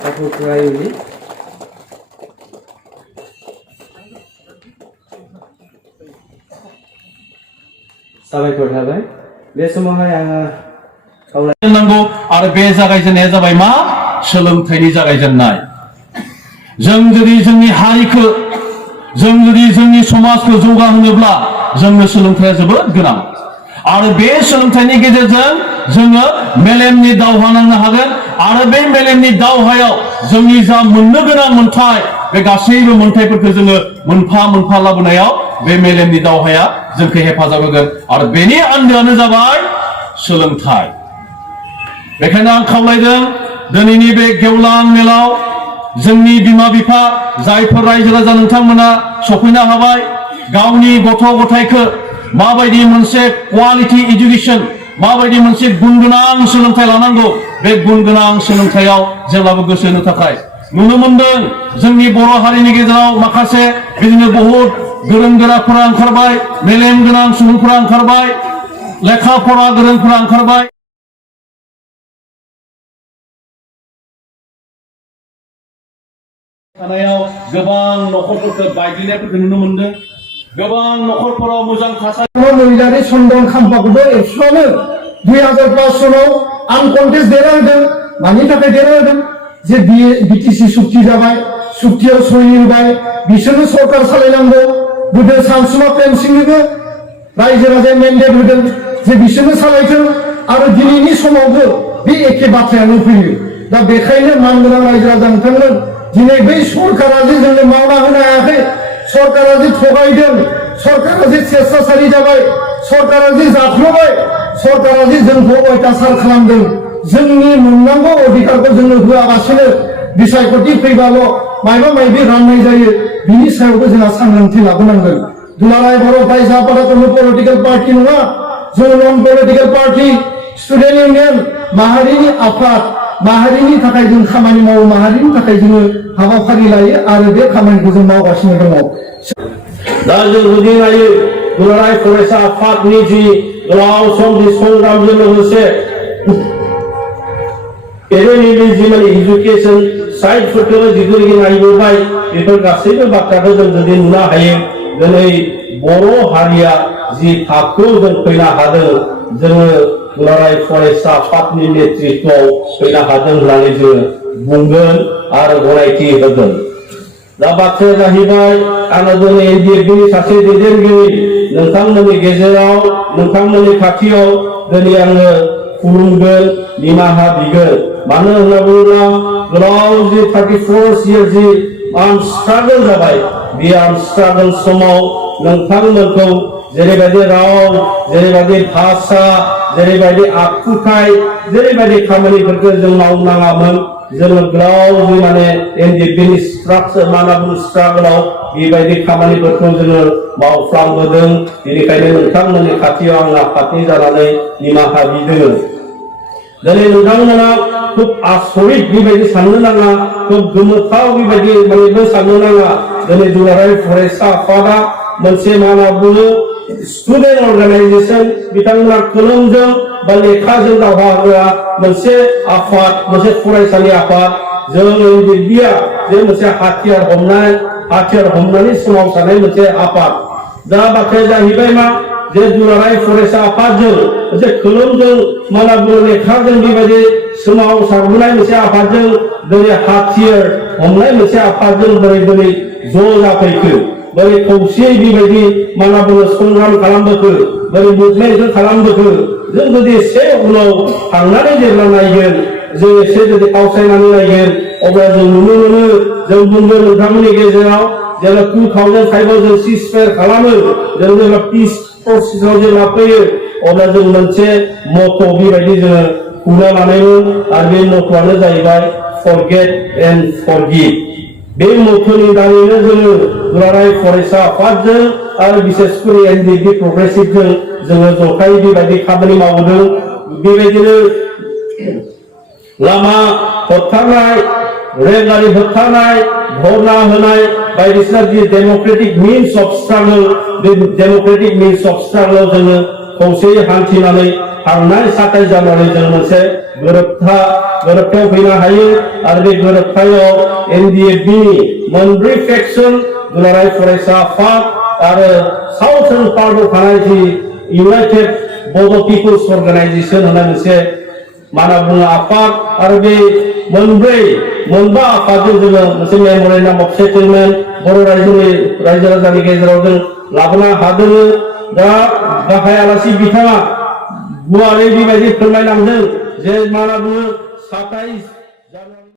aku Kurayuni. साबायखर थाबाय बे समावहाय आङो खावलायनांगौ आरो बे जागायजेननाया जाबाय मा सोलोंथाइनि जागायजेननाय जों जुदि जोंनि हारिखौ जों जुदि जोंनि समाजखौ जौगाहोनोब्ला जोंनो सोलोंथाइया जोबोद गोनां आरो बे सोलोंथाइनि गेजेरजों जोङो मेलेमनि दावहा नांनो हागोन आरो बे मेलेमनि दावहायाव जोंनि जा मोननो गोनां मोनथाय बे गासैबो मोनथायफोरखौ जोङो मोनफा मोनफा लाबोनायाव बे मेलेमनि दावहाया जोंखौ हेफाजाब होगोन आरो बेनि आन्दोआनो जाबाय सोलोंथाइ बेखायनो आं खावलायदों दिनैनि बे गेवलां मेलाव जोंनि बिमा बिफा जायफोर रायजो राजा नोंथांमोना सफैनो हाबाय गावनि गथ' गथायखौ माबायदि मोनसे क्वालिटी एजुकेशन माबायदि मोनसे गुनगोनां सोलोंथाइ लानांगौ बे गुनगोनां सोलोंथाइयाव जेब्लाबो गोसो होनो थाखाय नुनो मोनदों जोंनि बर' हारिनि गेजेराव माखासे बिदिनो बहुत गोरों गोराफोरा ओंखारबाय मेलेम गोनां सुबुंफोरा ओंखारबाय लेखा फरा गोरोंफोरा ओंखारबाय थानायाव गोबां नखरफोरखौ बायदिनायफोरखौ नुनो मोनदों गोबां नखरफोराव मोजां थासारि महिलानि सन्दन खाम्फाखौबो एबसुआनो 2005 सनाव आनकन्टेस्ट देरहाहोदों मानि थाखाय देरहाहोदों जे बिटिसि सुक्ति जाबाय सुक्तियाव सहि होबाय बिसोरनो सरकार सालायनांगौ गोदो सानसुमा प्रेमसिंनोबो रायजो राजाया मेन्डेट होदों जे बिसोरनो सालायथों आरो दिनैनि समावबो बे एखे बाथ्रायानो फैयो दा बेखायनो मानगोनां रायजो राजा नोंथांमोन दिनै बै सरकारा जे जोंनो मावना होनो हायाखै सरकारा जे थगायदों सरकारा जे सेस्तासारि जाबाय सरकारा जे जाख्लबाय सरकारा जे जोंखौ अयथासार खालामदों जोंनि मोननांगौ अधिकारखौ जोंनो होआलासिनो बिसायख'थि फैबाल' मायबा मायबि राननाय जायो बिनि सायावबो जोंहा सांग्रांथि लाबोनांगोन दुलाराय बर' फरायसा आफादाथ' पलिटिकेल पार्टि नङा जों नन पलिटिकेल पार्टि स्टुडेन्ट इउनियन माहारिनि आफाद माहारिनि थाखाय जों खामानि मावो माहारिनि थाखाय जोङो हाबाफारि लायो आरो बे खामानिखौ जों मावगासिनो दङ दा जों जुदि नायो दुलाराय फरायसा आफादनि जि गोलाव सम जि संग्रामजों लोगोसे एरेनिनि जि माने एजुकेशन साइडफोरखौ जिथुनाखि नायबोबाय बेफोर गासैबो बाथ्राखौ जों जुदि नुनो हायो दिनै बर' हारिया जि थाखोआव जों फैनो हादों जोङो दुलाराय फरायसा आफादनि नेतृत्वआव फैनो हादों होननानै जोङो बुंगोन आरो गनायथि होगोन दा बाथ्राया जाहैबाय आङो दिनै एनडिएफबिनि सासे दैदेनगिरि नोंथांमोननि गेजेराव नोंथांमोननि खाथियाव दिनै आङो खुलुमगोन निमाहा बिगोन मानो होनना बुङोब्ला गोलाव जि 34 इयार जि आर्म स्ट्रागल जाबाय बे आर्म स्ट्रागल समाव नोंथांमोनखौ जेरैबायदि राव जेरैबायदि भाषा जेरैबायदि आखुथाय जेरैबायदि खामानिफोरखौ जों मावनाङामोन जोङो गोलाव जि माने एनडिएफबिनि स्ट्राक्चार स्ट्रागलाव बेबायदि खामानिफोरखौ जोङो मावफ्लांबोदों बेनिखायनो नोंथांमोननि खाथियाव आं आफादनि जानानै निमाहा बिदों दिनै नोंथांमोना खुब आसरित बेबायदि साननो नाङा खुब गोमोथाव बेबायदि माने साननो नाङा दिनै दुलाराय फरायसा आफादा मोनसे मा होनना बुङो स्टुडेन्ट अर्गानाइजेसन बिथांमोना कलमजों बा लेखाजों दावहा होग्रा मोनसे आफाद मोनसे फरायसालि आफाद जों एनडिएफबिआ जे मोनसे हाथियार हमनानै सोमावसारनाय मोनसे आफाद दा बाथ्राया जाहैबाय मा जे दुलाराय फरायसा आफादजों मोनसे कलमजों मा होनना बुङो लेखाजों बेबायदि सोमावसारबोनाय मोनसे आफादजों दिनै हाथियार हमनाय मोनसे आफादजों बोरै दिनै ज' जाफैखो बोरै खौसेयै बेबायदि मा होनना बुङो संग्राम खालामबोखो बोरै मुभमेन्टखौ खालामबोखो जों जुदि एसे उनाव थांनानै जेब्ला नायगोन जों एसे जुदि फावसायनानै नायगोन अब्ला जों नुनो मोनो जों बुंगोन नोंथांमोननि गेजेराव जेब्ला 2005 जों सिजफायार खालामो जों जेब्ला पिस प्रसेसआव जेब्ला फैयो अब्ला जों मोनसे मट' बेबायदि जोङो खुंना लानायमोन आरो बे मट'आनो जाहैबाय फरगेट एन्ड फरगिभ बे मट'नि दारैनो जोङो दुलाराय फरायसा आफादजों आरो बिसेसकरि एनडिएफबि प्रग्रेसिभजों जोङो जथायै बेबायदि खामानि मावदों बेबायदिनो लामा होबथानाय रेलगारि होबथानाय धरना होनाय बायदिसिना जि डेम'क्रेटिक मिन्स अफ स्ट्रागल बे डेम'क्रेटिक मिन्स अफ स्ट्रागलाव जोङो खौसेयै हान्थिनानै थांनाय 27 जानुवारि जों मोनसे गोरोबथायाव फैनो हायो आरो बे गोरोबथायाव NDFB नि मोनब्रै फेक्सन दुलाराय फरायसा आफाद आरो साउथार्न पार्टआव थानाय जि इउनाइटेड बड' पिपल्स अर्गानाइजेसन होननाय मोनसे मा होनना बुङो आफाद आरो बे मोनबा आफादजों जोङो मोनसे मेम'रेन्डाम अफ सेटेलमेन्ट बर' रायजो राजानि गेजेराव जों लाबोनो हादों। दा गाहाय आलासि बिथाङा गुवारै बेबायदि फोरमायलांदों जे मा होनना बुङो 27